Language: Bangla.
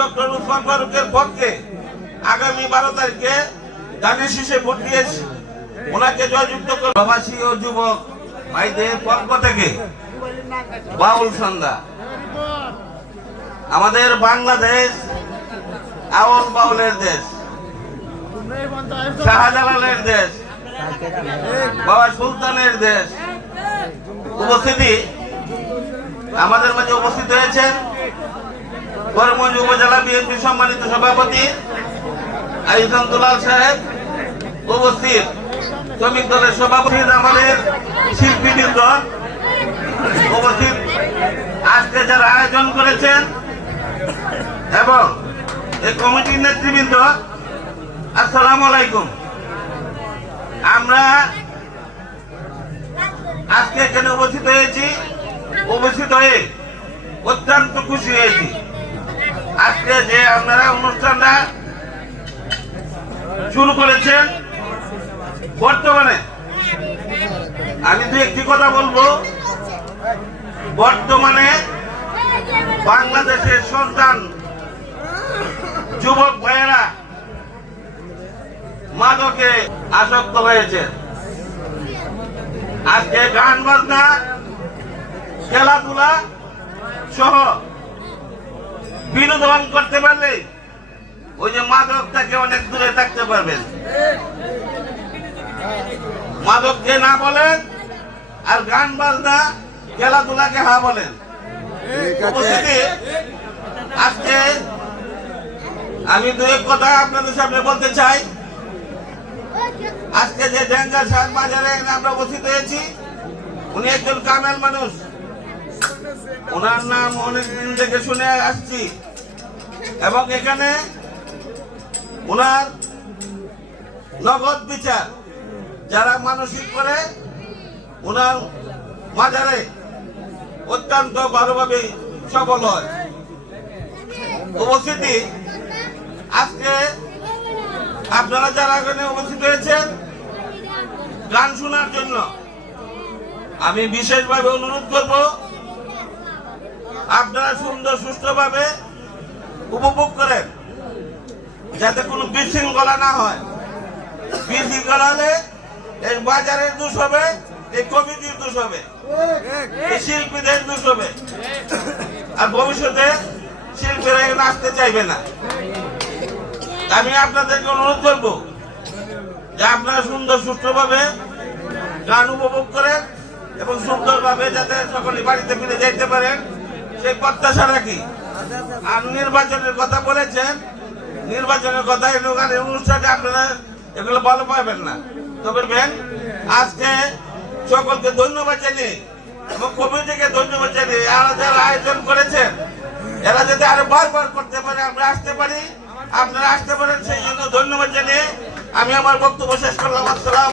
ডক্টর উসমান ফারুকের পক্ষে আগামী 12 তারিখে ধানের শীষে ভোট দিয়ে ওনাকে জয়যুক্ত করে প্রবাসী ও যুবক ভাইদের পক্ষ থেকে বাউল সন্ধ্যা। আমাদের বাংলাদেশ আউল বাউলের দেশ, শাহজালালের দেশ, বাবা সুলতানের দেশ। উপস্থিতি আমাদের মাঝে উপস্থিত হয়েছেন করিমগঞ্জ উপজেলা বিএনপি সম্মানিত সভাপতি আইসান দুলাল সাহেব, উপস্থিত শ্রমিক দলের সভাপতি, আমাদের শিল্পীবৃন্দ উপস্থিত, আজকে যারা আয়োজন করেছেন এবং এই কমিটির নেতৃবৃন্দ, আসসালামু আলাইকুম। আমরা আজকে এখানে উপস্থিত হয়ে অত্যন্ত খুশি হয়েছি। আজকে যে আপনারা অনুষ্ঠানটা শুরু করেছেন, বর্তমানে আমি দু একটি কথা বলবো। বর্তমানে বাংলাদেশের সন্তান যুবক ভাইয়েরা মাদকে আসক্ত হয়েছে। আজকে গান বাজনা, খেলাধুলা সহ বিনোদন করতে পারলে ওই যে মাদক থেকে অনেক দূরে থাকতে পারবেন। মাদককে না বলেন আর গান বাজনা খেলাধুলাকে হা বলেন। আজকে আমি দু এক কথা আপনাদের সামনে বলতে চাই। আজকে যে ডেঙ্গা সাহেব বাজারে আমরা উপস্থিত হয়েছি, উনি একজন কামেল মানুষ। ওনার নাম অনেকদিন থেকে শুনে আসছি এবং এখানে ওনার নগদ বিচার যারা মানসিক করে ওনার মাজারে অত্যন্ত ভালোভাবে সফল হয়। উপস্থিতি আজকে আপনারা যারা এখানে উপস্থিত হয়েছেন গান শোনার জন্য, আমি বিশেষভাবে অনুরোধ করব আপনারা সুন্দর সুষ্ঠুভাবে উপভোগ করেন, যাতে কোনো বিশৃঙ্খলা না হয়। বিশৃঙ্খলা হলে এই বাজারের দোষ হবে, এই কমিটির দোষ হবে, এই শিল্পীদের দোষ হবে, আর ভবিষ্যতে শিল্পীরা এখানে আসতে চাইবে না। আমি আপনাদেরকে অনুরোধ করব যে আপনারা সুন্দর সুষ্ঠুভাবে গান উপভোগ করেন এবং সুন্দরভাবে যাতে সকলে বাড়িতে ফিরে যেতে পারেন সেই প্রত্যাশা রাখি। আর নির্বাচনের কথা বলেছেন, নির্বাচনের কথা এই অনুষ্ঠানে আপনারা এগুলো ভালো পাবেন না। তবে আজকে সকলকে ধন্যবাদ জানিয়ে এবং কমিটিকে ধন্যবাদ জানিয়ে যারা আয়োজন করেছেন এরা যাতে আরো বারবার করতে পারে, আমরা আসতে পারি, আপনারা আসতে পারেন, সেই জন্য ধন্যবাদ জানিয়ে আমি আমার বক্তব্য শেষ করলাম। আসসালাম।